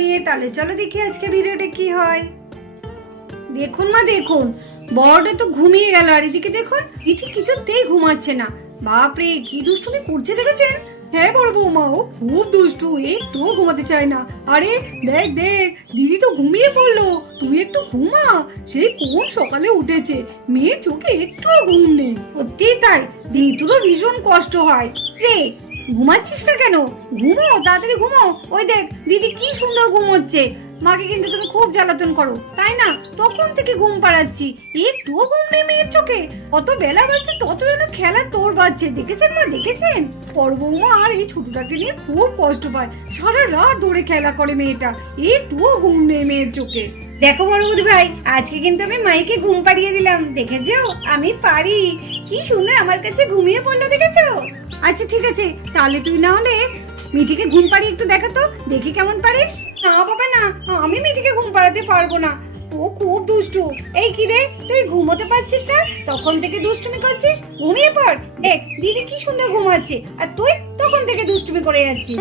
নিয়ে। তাহলে চলো দেখি আজকে ভিডিওটা কি হয়। দেখুন মা দেখুন, বড়টা তো ঘুমিয়ে গেল, আর এদিকে দেখুন মিঠি কিছুতেই ঘুমাচ্ছে না। বাপরে কি দুষ্টুমি করছে দেখেছেন? হ্যাঁ বড় বৌমা, ও খুব দুষ্টু, একটুও ঘুমাতে চায় না। আরে দেখ দেখ, দিদি তো ঘুমিয়ে পড়লো, তুই একটু ঘুমা। সেই কোন সকালে উঠেছে, মেয়ের চোখে একটুও ঘুম নেই। সত্যি তাই, দিদি তো ভীষণ কষ্ট হয় রে। ঘুমাচ্ছিস না কেন? ঘুমো, তাড়াতাড়ি ঘুমো। ওই দেখ দিদি কি সুন্দর ঘুমোচ্ছে। মাকে কিন্তু তুমি খুব জ্বালাতন করো, তাই না? তখন থেকে ঘুম পাড়াচ্ছি, একটুও ঘুম নেই মেয়ের চোখে। কত বেলা বাজছে তত যেন খেলা তোর বাজছে। দেখেছেন মা, দেখেছেন? বড় বৌমা আর এই ছোটটাকে নিয়ে খুব কষ্ট পায়, সারা রাত ধরে খেলা করে মেয়েটা, একটুও ঘুম নেই মেয়ের চোখে। দেখো বড় বৌদি ভাই, আজকে কিন্তু আমি মাইকে ঘুম পাড়িয়ে দিলাম, দেখেছো? আমি পারি, কি সুন্দর আমার কাছে ঘুমিয়ে পড়লো, দেখেছো? আচ্ছা ঠিক আছে, তাহলে তুই না হলে মিঠিকে ঘুম পাড়িয়ে একটু দেখাতো, দেখি কেমন পারিস। না বাবা না, আমি মিঠিকে ঘুম পাড়াতে পারবো না, ও খুব দুষ্টু। এই কি রে, তুই ঘুমোতে পারছিস না? তখন থেকে দুষ্টুমি করছিস, ঘুমিয়ে পড়। দেখ দিদি কি সুন্দর ঘুমাচ্ছে, আর তুই তখন থেকে দুষ্টুমি করে যাচ্ছিস।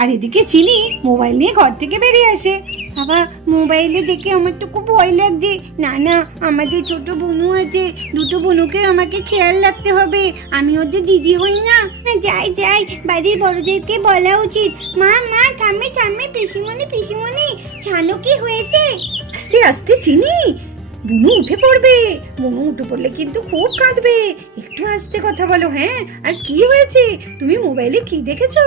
আর এদিকে চিনি মোবাইল নিয়ে ঘর থেকে বেরিয়ে আসে। বাবা মোবাইলে দেখে আমার তো খুব ভয় লাগছে। না না, আমাদের ছোট বোনু আছে, দুটো বোনুকে আমাকে খেয়াল রাখতে হবে, আমি ওদের দিদি হই না। যাই যাই, বাড়ির বড়দেরকে বলা উচিত। মা মা, থামে থামে, পিসিমণি পিসিমণি, জানো কি হয়েছে? আস্তে আস্তে চিনি, বুনু উঠে পড়বে। বুনু উঠে পড়লে কিন্তু খুব কাঁদবে, একটু আস্তে কথা বলো। হ্যাঁ, আর কি হয়েছে? তুমি মোবাইলে কি দেখেছো?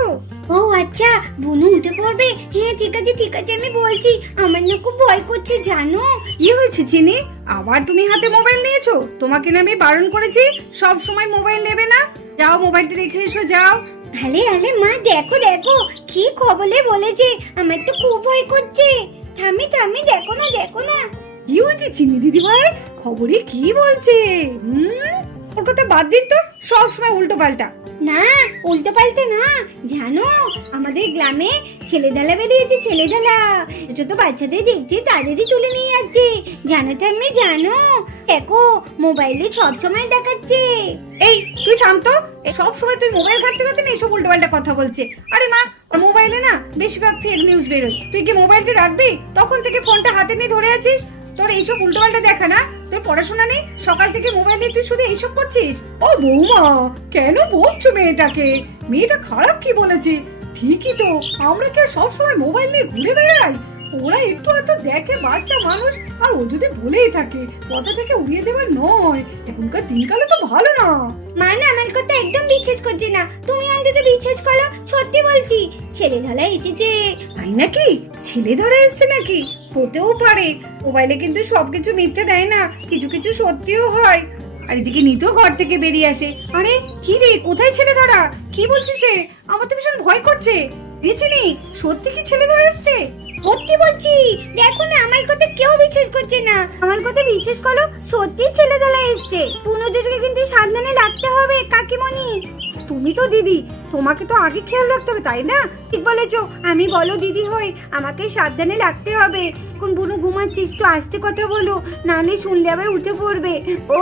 ও আচ্ছা, বুনু উঠে পড়বে। হ্যাঁ ঠিক আছে ঠিক আছে, আমি বলছি। আমার না খুব ভয় করছে, জানো? কি হয়েছে চিনি? আবার তুমি হাতে মোবাইল নিয়েছো? তোমাকে না আমি বারণ করেছি সব সময় মোবাইল নেবে না। যাও মোবাইলটা রেখে এসো, যাও। আলে আলে মা, দেখো দেখো কি খবরে বলেছে, আমার তো খুব ভয় করছে। থামি থামি, দেখো না দেখো না। কি হয়েছে চিনি দিদি ভাই? খবরে কি বলছে? ওর কথা বাদ দিন তো, সব সময় উল্টো পাল্টা। না উল্টো পাল্টা না, জানো আমাদের গ্রামে ছেলেদালা বেরিয়েছে, ছেলেদালা ছোট বাচ্চাদের দেখছে, তাদেরই তুলে নিয়ে যাচ্ছে। জানো ঠাম্মি, জানো? দেখো মোবাইলে সব সময় দেখাচ্ছে। এই তুই থাম তো, সব সময় তুই মোবাইল ঘাটতে ঘাটতে না এইসব উল্টো পাল্টা কথা বলছে। আরে মা, মোবাইলে না বেশিরভাগ ফেক নিউজ বেরোয়, তুই কি মোবাইলটা রাখবি? তখন থেকে ফোনটা হাতে নিয়ে ধরে আছিস। তোর এইসব উল্টোপাল্টা দেখা না, তোর পড়াশোনা নেই, সকাল থেকে মোবাইল দিয়ে তুই শুধু এইসব করছিস। ও বৌমা, কেন বকছো মেয়েটাকে? মেয়েটা খারাপ কি বলেছে? ঠিকই তো, আমরা কি সব সময় মোবাইল নিয়ে ঘুরে বেড়াই? ওরা একটু এত দেখে, বাচ্চা মানুষ, আর ও যদি বলেই থাকে, কথাটাকে উড়িয়ে দেওয়ার নয়। এখনকার দিনকালে তো ভালো না। মা না, আমার কথা একদম বিশ্বাস করছে না, তুমি অন্তত বিশ্বাস করো। সত্যি বলছি, ছেলে ধরা এসেছে। তাই নাকি? ছেলে ধরা এসেছে নাকি? হতেও পারে, মোবাইলে কিন্তু সবকিছু মিথ্যে দেয় না, কিছু কিছু সত্যিও হয়। আর এদিকে নিতো ঘর থেকে বেরিয়ে আসে। আরে কি রে, কোথায় ছেলে ধরা? কি বলছিস রে? আমার তো ভীষণ ভয় করছে। রিচিনি, সত্যি কি ছেলে ধরা এসেছে? সত্যি বলছি, দেখো না, আমার কথা কেউ বিশ্বাস করছে না। আমার কথা বিশ্বাস করো, সত্যি ছেলে ধরা এসেছে। পুনর্জকে কিন্তু সাবধানে রাখতে হবে কাকিমণি। তুমি তো দিদি, তোমাকে তো আগে খেয়াল রাখতে হবে, তাই না? ঠিক বলেছো, আমি বলো দিদি হই, আমাকে সাবধানে রাখতে হবে। এখন বুনু ঘুমাচ্ছিস, তো আস্তে কথা বলো, নাহলে শুনলে আবার উঠে পড়বে। ও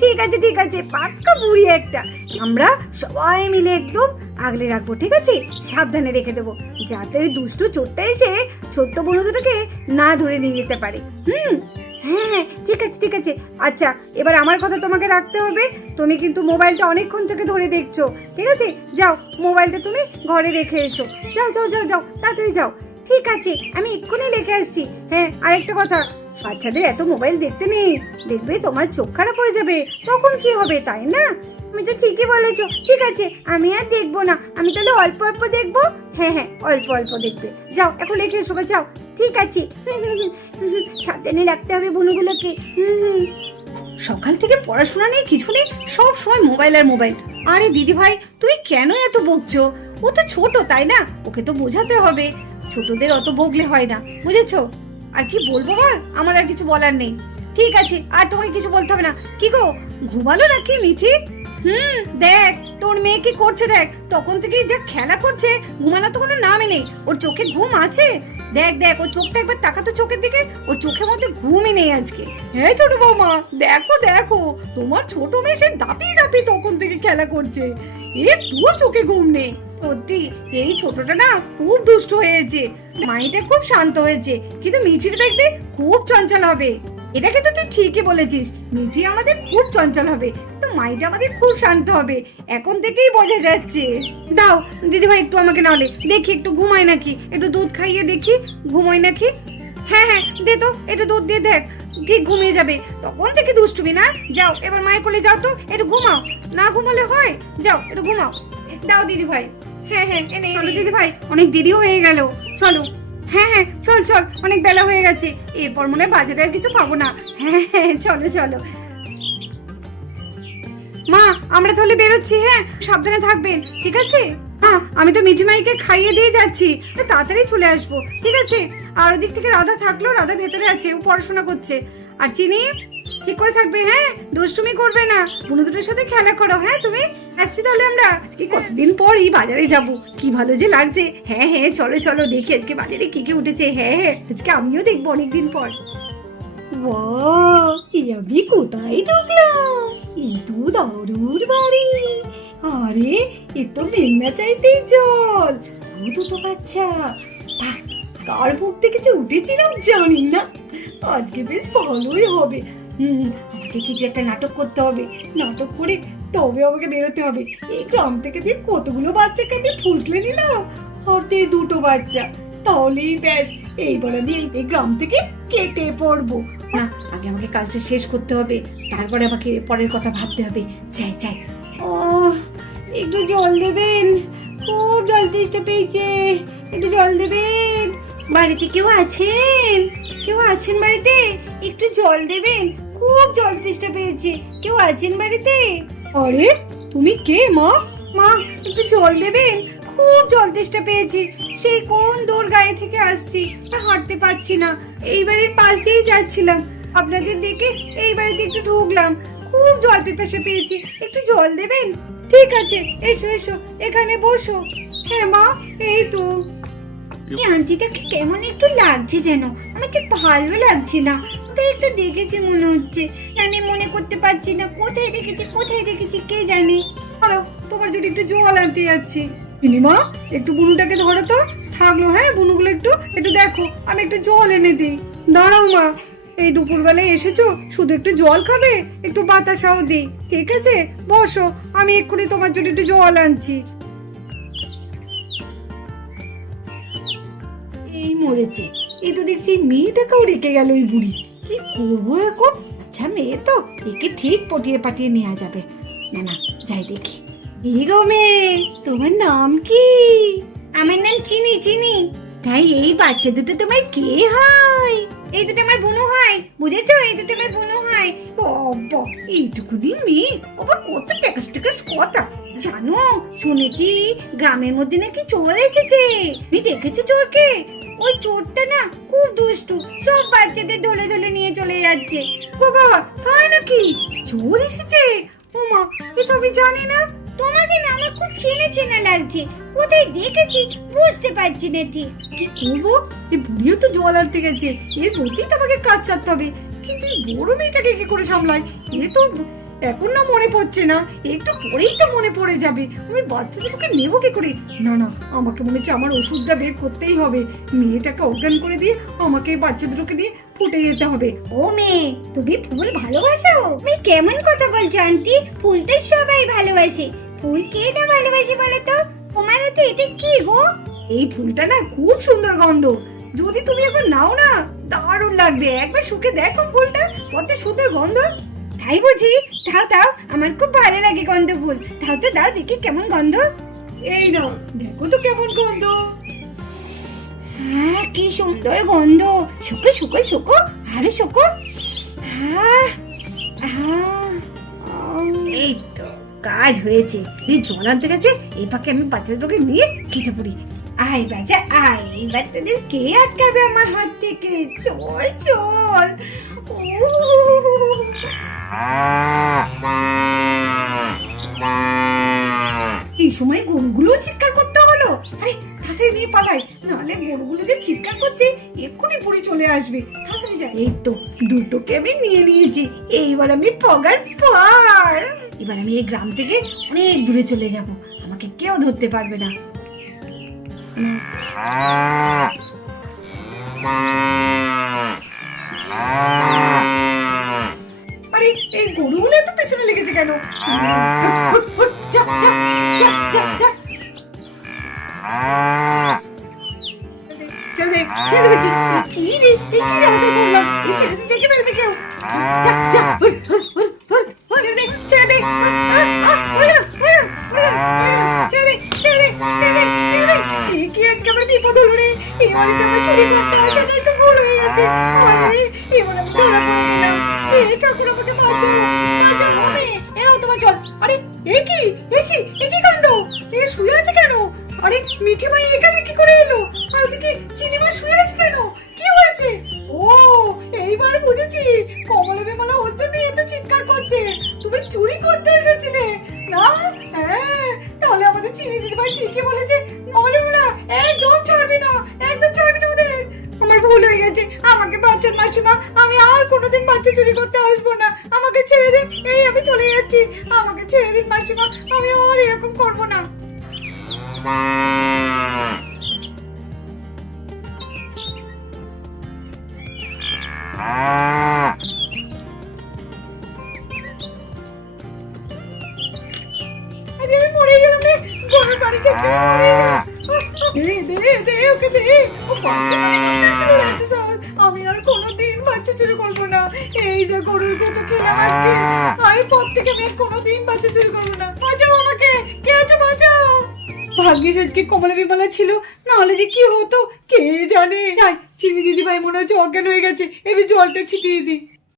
ঠিক আছে ঠিক আছে, পাক্কা বুড়ি একটা। আমরা সবাই মিলে একদম আগলে রাখবো, ঠিক আছে? সাবধানে রেখে দেবো, যাতে ওই দুষ্টু চোরটা এসে ছোট্ট বুনু দুটোকে না ধরে নিয়ে যেতে পারে। হ্যাঁ হ্যাঁ ঠিক আছে ঠিক আছে। আচ্ছা এবার আমার কথা তোমাকে রাখতে হবে, তুমি কিন্তু মোবাইলটা অনেকক্ষণ থেকে ধরে দেখছো, ঠিক আছে? যাও মোবাইলটা তুমি ঘরে রেখে এসো, যাও যাও যাও যাও, তাড়াতাড়ি যাও। ঠিক আছে, আমি এক্ষুনি রেখে আসছি। হ্যাঁ আরেকটা কথা, বাচ্চাদের এত মোবাইল দেখতে নেই, দেখবে তোমার চোখ খারাপ হয়ে যাবে, তখন কি হবে, তাই না? তুমি তো ঠিকই বলেছো। ঠিক আছে, আমি আর দেখবো না, আমি তাহলে অল্প অল্প দেখবো। হ্যাঁ হ্যাঁ, অল্প অল্প দেখবে। যাও এখন রেখে এসো, যাও। ঠিক আছে, সাবধানে রাখতে হবে বুনুগুলোকে। সকাল থেকে পড়াশোনা নেই, কিছু নেই, সব সময় মোবাইল আর মোবাইল। আরে দিদি ভাই, তুমি কেন এত বকছো? ও তো ছোট, তাই না? ওকে তো বোঝাতে হবে, ছোটদের অত বকলে হয় না, বুঝেছো? আর কি বলবো বল, আমার আর কিছু বলার নেই। ঠিক আছে, আর তোমাকে কিছু বলতে হবে না। কি গো, ঘুমালো নাকি মিঠি? দেখ তোর মেয়ে কি করছে, দেখ তখন থেকে যা খেলা করছে, ঘুমানো তো কোনো নামই নেই। ওর চোখে ঘুম আছে? দেখ দেখ ও চোখটা একবার তাকাতো চোখের দিকে, ওর চোখের মধ্যে ঘুমই নেই আজকে। হ্যাঁ ছোট বৌমা, দেখো দেখো তোমার ছোট মেয়ে সে দাপিয়ে দাপিয়ে তখন থেকে খেলা করছে, একটুও চোখে ঘুম নেই। সত্যি এই ছোটটা না খুব দুষ্ট হয়েছে, মাইটা খুব শান্ত হয়েছে, কিন্তু মিঠিটা দেখবে খুব চঞ্চল হবে। এটা কিন্তু তুই ঠিকই বলেছিস, মিঠি আমাদের খুব চঞ্চল হবে, তো মাইটা আমাদের খুব শান্ত হবে, এখন থেকেই বোঝা যাচ্ছে। দাও দিদি ভাই একটু আমাকে, নাহলে দেখি একটু ঘুমায় নাকি, একটু দুধ খাইয়ে দেখি ঘুমায় নাকি। হ্যাঁ হ্যাঁ দে তো, একটু দুধ দিয়ে দেখ, ঠিক ঘুমিয়ে যাবে। তখন থেকে দুষ্টুমি না, যাও এবার মায়ের কোলে যাও তো, একটু ঘুমাও, না ঘুমালে হয়, যাও একটু ঘুমাও। দাও দিদি ভাই। হ্যাঁ হ্যাঁ চলো দিদি ভাই, অনেক দেরিও হয়ে গেল, চলো। হ্যাঁ হ্যাঁ চল চল, অনেক বেলা হয়ে গেছে, এরপর মনে হয় বাজারে আর কিছু পাবো না। হ্যাঁ হ্যাঁ চলো চলো। মা আমরা তাহলে বেরোচ্ছি, হ্যাঁ সাবধানে থাকবেন, ঠিক আছে? হ্যাঁ আমি তো মিঠি মাইকে খাইয়ে দিয়ে যাচ্ছি, তাড়াতাড়ি চলে আসবো, ঠিক আছে? আর ওদিক থেকে রাধা থাকলো, রাধা ভেতরে আছে, ও পড়াশোনা করছে। আর চিনি ঠিক করে থাকবে, হ্যাঁ দুষ্টুমি করবে না, বুনু দুটোর সাথে খেলা করো। হ্যাঁ তুমি, আসছি তাহলে আমরা। আজকে কতদিন পর এই বাজারে যাব, কি ভালো যে লাগছে। হ্যাঁ হ্যাঁ চলো চলো, দেখি আজকে বাজারে কি কি উঠেছে। হ্যাঁ হ্যাঁ আজকে আমিও দেখবো অনেকদিন পর। আমি কোথায় ঢুকলাম? এই তো দারুর বাড়ি। আরে এ তো মেঘনা চাইতেই জল, ও দুটো বাচ্চা। কার মুখ থেকে যে উঠেছিলাম জানি না, আজকে বেশ ভালোই হবে। আমাকে কিছু একটা নাটক করতে হবে, নাটক করে তবে আমাকে বেরোতে হবে। এই গ্রাম থেকে দিয়ে কতগুলো বাচ্চাকে আমি ফুসলে নিলাম, আর তো এই দুটো বাচ্চা, তাহলেই ব্যাস এইবার আমি এই গ্রাম থেকে কেটে পড়বো। না আগে আমাকে কাজটা শেষ করতে হবে, তারপরে আমাকে পরের কথা ভাবতে হবে। যাই যাই। ও একটু জল দেবেন, খুব জল তেষ্টা পেয়েছে, একটু জল দেবেন। বাড়িতে কেউ আছেন? কেউ আছেন বাড়িতে? একটু জল দেবেন, খুব জল তেষ্টা পেয়েছে, কেউ আছেন বাড়িতে? আরে তুমি কে মা? মা একটু জল দেবেন, খুব জল তেষ্টা পেয়েছে, সেই কোন দূর গায়ে থেকে আসছি, হাঁটতে পারছি না, এই বাড়ির পাশ দিয়েই যাচ্ছিলাম, আপনাদের দেখে এই বাড়িতে একটু ঢুকলাম, খুব জল পিপাসা পেয়েছি, একটু জল দেবেন? ঠিক আছে এসো এসো, এখানে বসো। হ্যাঁ মা এই তো। এই আন্টিটাকে কেমন একটু লাগছে যেন, আমার ঠিক ভালো লাগছে না, কোথায় একটু দেখেছি মনে হচ্ছে, আমি মনে করতে পারছি না কোথায় দেখেছি কে জানে। আরো তোমার যদি একটু জল আনতে যাচ্ছি। মা একটু বুনুটাকে ধরো তো, থাকলো। হ্যাঁ বুনুগুলো একটু একটু দেখো, আমি একটু জল এনে দিই। দাঁড়াও মা, এই দুপুরবেলায় এসেছো, শুধু একটু জল খাবে, একটু বাতাসাও দিই, ঠিক আছে? বসো, আমি এক্ষুনি তোমার জন্য একটু জল আনছি। এই মরেছে, এই তো দেখছি মেয়েটাকেও রেখে গেল ওই বুড়ি, কি করবো এখন? আচ্ছা মেয়ে তো, একে ঠিক পটিয়ে পাঠিয়ে নেওয়া যাবে। না না যাই দেখি। এই গো মেয়ে, তোমার নাম কি? আমার নাম চিনি। চিনি? তাই এই বাচ্চা দুটো তোমার কে হয়? এই দুটো আমার বোনু হয়, বুঝেছো? এই দুটো আমার বোনু হয়। বাবা এইটুকুনি মেয়ে, আবার কত টেকাস টেকাস কথা। জানো শুনেছি গ্রামের মধ্যে নাকি চোর এসেছে, তুমি দেখেছো চোরকে? ওই চোরটা না খুব দুষ্টু, সব বাচ্চাদের ধরে ধরে নিয়ে চলে যাচ্ছে। বাবা তাই নাকি? চোর এসেছে? ওমা এ তো আমি জানি না। তোমাকে না আমার খুব চেনা চেনা লাগছে, কোথায় দেখেছি বুঝতে পারছি না ঠিক। কি করবো, এই বুড়িও তো জল আনতে গেছে, এর মধ্যেই তো আমাকে কাজ চাপতে হবে, কিন্তু এই বড় মেয়েটাকে কি করে সামলাই? এ তো এখন না মনে পড়ছে না, একটু পরেই তো মনে পড়ে যাবে। আমি বাচ্চাদেরকে নেবো কি করে? না না আমাকে মনে হচ্ছে আমার ওষুধটা বের করতেই হবে, মেয়েটাকে অজ্ঞান করে দিয়ে আমাকে বাচ্চাদেরকে নিয়ে ফুটে যেতে হবে। ও মেয়ে, তুমি ফুল ভালোবাসো? তুমি কেমন কথা বলছো আন্টি? ফুল তো সবাই ভালোবাসে, ফুল কে না ভালোবাসে বলো তো? তোমার হাতে এটা কি গো? এই ফুলটা না খুব সুন্দর গন্ধ, যদি তুমি একবার নাও না দারুণ লাগবে, একবার শুকে দেখো ফুলটা কত সুন্দর গন্ধ। তাই বুঝি? দাও দাও, আমার খুব ভালো লাগে গন্ধ ফুল, দাও তো দাও দেখি কেমন গন্ধ। এই নাও দেখো তো কেমন গন্ধ। হ্যাঁ কি সুন্দর গন্ধ, শুকো শুকো শুকো, আরে শুকো। হ্যাঁ এই তো কাজ হয়েছে, এই জল আনতে গেছে, এই পাকে আমি বাচ্চাদেরকে নিয়ে খেতে পড়ি। আয় বাজা আয়, এবার তোদের কে আটকাবে আমার হাত থেকে? চল চল। এই সময় গরুগুলো চিৎকার করতে হলো, আরে তাড়াতাড়ি নিয়ে পালাই, নাহলে গরুগুলো যে চিৎকার করছে এক্ষুনি পড়ে চলে আসবে। তাড়াতাড়ি যাই। এই তো দুটোকে আমি নিয়ে নিয়েছি, এইবার আমি পগার পার। এবার আমি এই গ্রাম থেকে অনেক দূরে চলে যাব, আমাকে কেউ ধরতে পারবে না। আরে এই গরুগুলো তো পেছনে লেগেছে কেন? যা যা যা যা যা। ছেড়ে দে, ছেড়ে দে, কি রে, কি জামাতে বললাম, এই ছেড়ে দিতে কে বেরবে কেউ? যা যা, ছেড়ে দে, ছেড়ে দে, ছেড়ে দে, ছেড়ে দে, ছেড়ে দে, ছেড়ে দে। কি আজকে আমার বিপদ হলো রে, এই বাড়িতে আমার চুরি করতে আসাটাই তো ভুল হয়ে গেছে। আরে এবার আমি ধরা পড়ে গেলাম। ঠাকুর আমাকে বাঁচাও, বাঁচাও আমি, এরাও তোমার চল। আরে এ কি, এ কি, এ কি কাণ্ড, এ শুয়ে আছে কেন? আরে মিঠি মাই এখানে কি করে এলো? আর ওদিকে চিনি মা শুয়ে আছে কেন? কি হয়েছে? ও এইবার বুঝেছি, কমলা বিমলা ওর জন্য এত চিৎকার করছে। তুমি চুরি করতে এসেছিলে না? হ্যাঁ, তাহলে আমাদের চিনি দিদিভাই ঠিকই বলেছে, কমলা বিমলা একদম ছাড়বি না, একদম ছাড়বি না ওদের। আমার ভুল হয়ে গেছে, আমাকে বাঁচান মাসিমা, আমি আর কোনোদিন বাচ্চা চুরি করতে আসবো না, আমাকে ছেড়ে দিন। এই আমি চলে যাচ্ছি, আমাকে ছেড়ে দিন মাসিমা, আমি আর এরকম করবো না। আমি মরে গেলাম রে, গরুর বাড়ি থেকে মরে গেলাম। দে দে দে ওকে দে, ও বাচ্চা চুরি করতে এসেছিল রাতে সব। আমি আর কোনোদিন বাচ্চা চুরি করবো না, এই যে গরুর কত খেলাম আজকে, আর পর থেকে আমি আর কোনোদিন বাচ্চা চুরি করবো না। বাঁচাও আমাকে, কে আছে বাঁচাও। ভাগ্যিস আজকে কমলা বিমলা ছিল, নাহলে যে কি হতো কে জানে। চিনি দিদি ভাই মনে হচ্ছে অজ্ঞান হয়ে গেছে, এবার জলটা ছিটিয়ে দিই।